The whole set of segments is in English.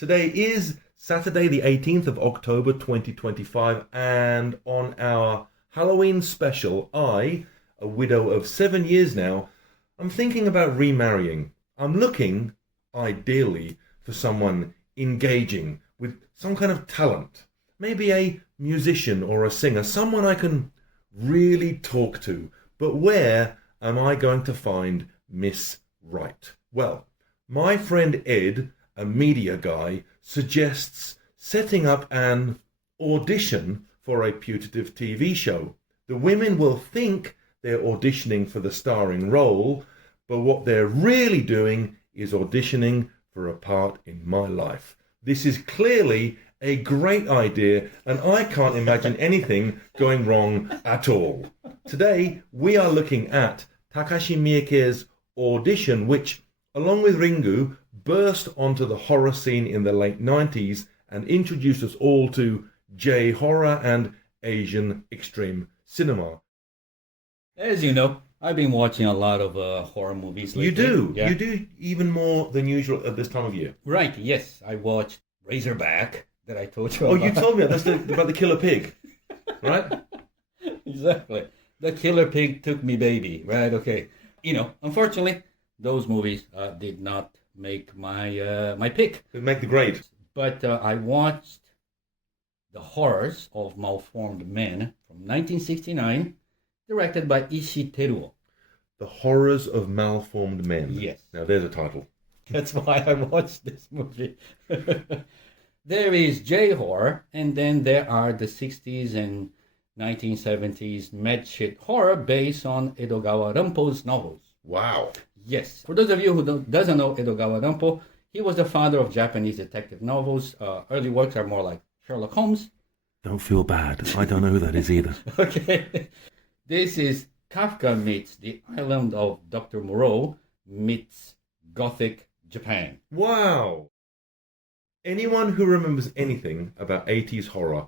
Today is Saturday the 18th of October 2025, and on our Halloween special, I, a widow of 7 years now, I'm thinking about remarrying. I'm looking, ideally, for someone engaging with some kind of talent. Maybe a musician or a singer, someone I can really talk to. But where am I going to find Miss Right? Well, my friend Ed, a media guy, suggests setting up an audition for a putative TV show. The women will think they're auditioning for the starring role, but what they're really doing is auditioning for a part in my life. This is clearly a great idea, and I can't imagine anything going wrong at all. Today, we are looking at Takashi Miike's Audition, which, along with Ringu, burst onto the horror scene in the late 90s and introduced us all to J-horror and Asian extreme cinema. As you know, I've been watching a lot of horror movies lately. You do? Yeah. You do even more than usual at this time of year? Right, yes. I watched Razorback that I told you about. about. You told me about the killer pig, right? Exactly. The killer pig took me baby, right? Okay. Unfortunately, those movies did not make my pick. Didn't make the grade. But I watched The Horrors of Malformed Men from 1969, directed by Ishii. The Horrors of Malformed Men. Yes. Now there's a title. That's why I watched this movie. There is J-horror, and then there are the 60s and 1970s med shit horror based on Edogawa Rampo's novels. Wow. Yes. For those of you who doesn't know Edogawa Rampo, he was the father of Japanese detective novels. Early works are more like Sherlock Holmes. Don't feel bad. I don't know who that is either. Okay. This is Kafka meets The Island of Dr. Moreau meets Gothic Japan. Wow. Anyone who remembers anything about 80s horror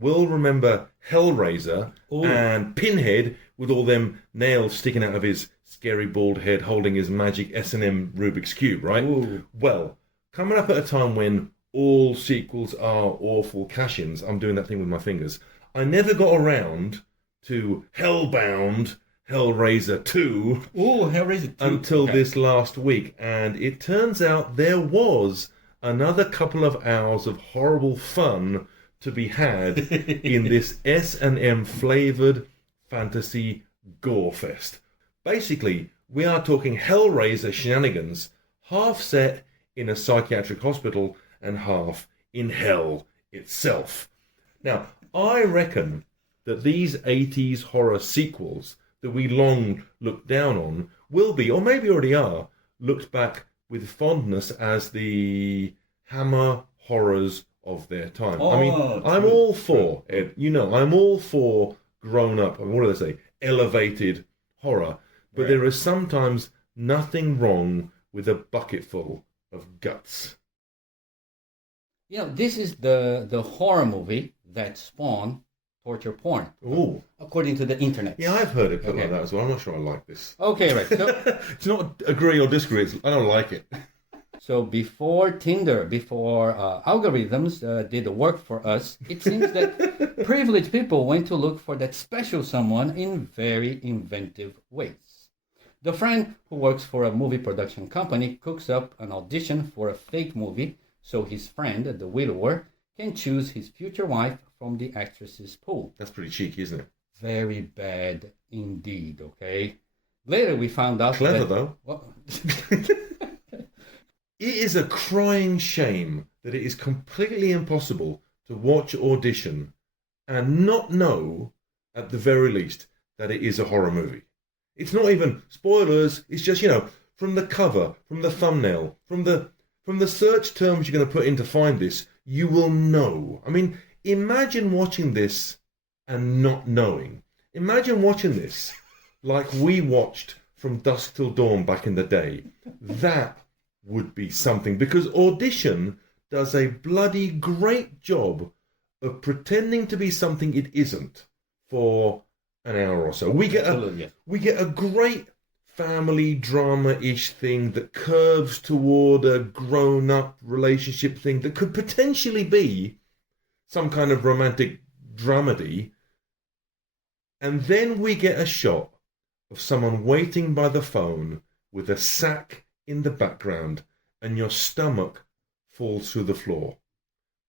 will remember Hellraiser and Pinhead with all them nails sticking out of his scary bald head holding his magic S&M Rubik's Cube, right? Ooh. Well, coming up at a time when all sequels are awful cash-ins, I'm doing that thing with my fingers, I never got around to Hellbound, Hellraiser 2, Hellraiser 2. until this last week, and it turns out there was another couple of hours of horrible fun to be had in this S&M flavored fantasy gore fest. Basically, we are talking Hellraiser shenanigans, half set in a psychiatric hospital and half in hell itself. Now, I reckon that these 80s horror sequels that we long looked down on will be, or maybe already are, looked back with fondness as the Hammer horrors of their time. I mean, I'm all for, Ed, I'm all for grown-up, what do they say, elevated horror, but there is sometimes nothing wrong with a bucketful of guts. This is the horror movie that spawned torture porn. Ooh. According to the internet. Yeah, I've heard it put like that as well. I'm not sure I like this. Okay, right. So, it's not agree or disagree. I don't like it. So before Tinder, before algorithms did the work for us, it seems that privileged people went to look for that special someone in very inventive ways. The friend who works for a movie production company cooks up an audition for a fake movie so his friend, the widower, can choose his future wife from the actress's pool. That's pretty cheeky, isn't it? Very bad indeed, okay? Later we found out Clever, that... though. Well, it is a crying shame that it is completely impossible to watch Audition and not know, at the very least, that it is a horror movie. It's not even spoilers. It's just, from the cover, from the thumbnail, from the search terms you're going to put in to find this, you will know. I mean, imagine watching this and not knowing. Imagine watching this like we watched From Dusk Till Dawn back in the day. That would be something, because Audition does a bloody great job of pretending to be something it isn't for an hour or so. We get a great family drama-ish thing that curves toward a grown-up relationship thing that could potentially be some kind of romantic dramedy. And then we get a shot of someone waiting by the phone with a sack in the background, and your stomach falls through the floor.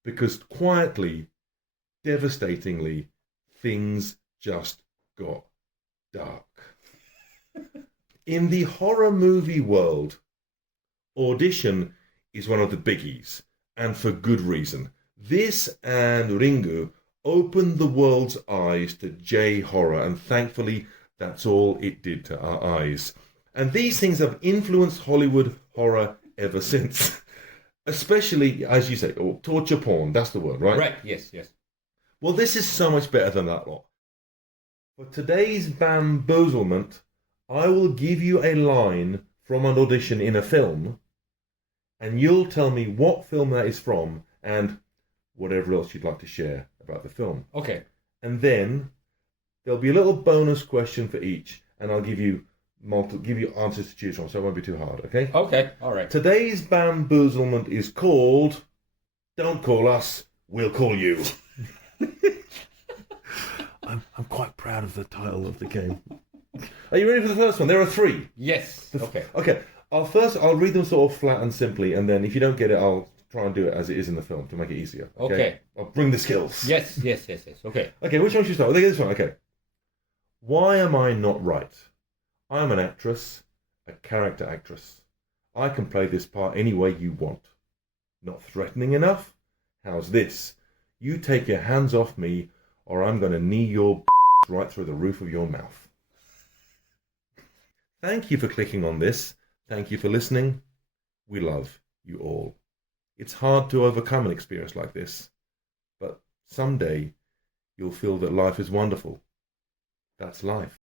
Because quietly, devastatingly, things just got dark. In the horror movie world, Audition is one of the biggies, and for good reason. This and Ringu opened the world's eyes to J-horror, and thankfully that's all it did to our eyes. And these things have influenced Hollywood horror ever since. Especially, as you say, torture porn, that's the word, right? Right, yes. Well, this is so much better than that lot. For today's Bamboozlement, I will give you a line from an audition in a film, and you'll tell me what film that is from, and whatever else you'd like to share about the film. Okay. And then there'll be a little bonus question for each, and I'll give you answers to choose from, so it won't be too hard, okay? Okay, all right. Today's Bamboozlement is called Don't Call Us, We'll Call You. I'm quite proud of the title of the game. Are you ready for the first one? There are 3. Yes. Okay. Okay. I'll read them sort of flat and simply, and then if you don't get it, I'll try and do it as it is in the film to make it easier. Okay. I'll bring the skills. Yes. Okay. Okay, which one should we start with? This one, okay. Why am I not right? I'm an actress, a character actress. I can play this part any way you want. Not threatening enough? How's this? You take your hands off me, or I'm going to knee your right through the roof of your mouth. Thank you for clicking on this. Thank you for listening. We love you all. It's hard to overcome an experience like this, but someday you'll feel that life is wonderful. That's life.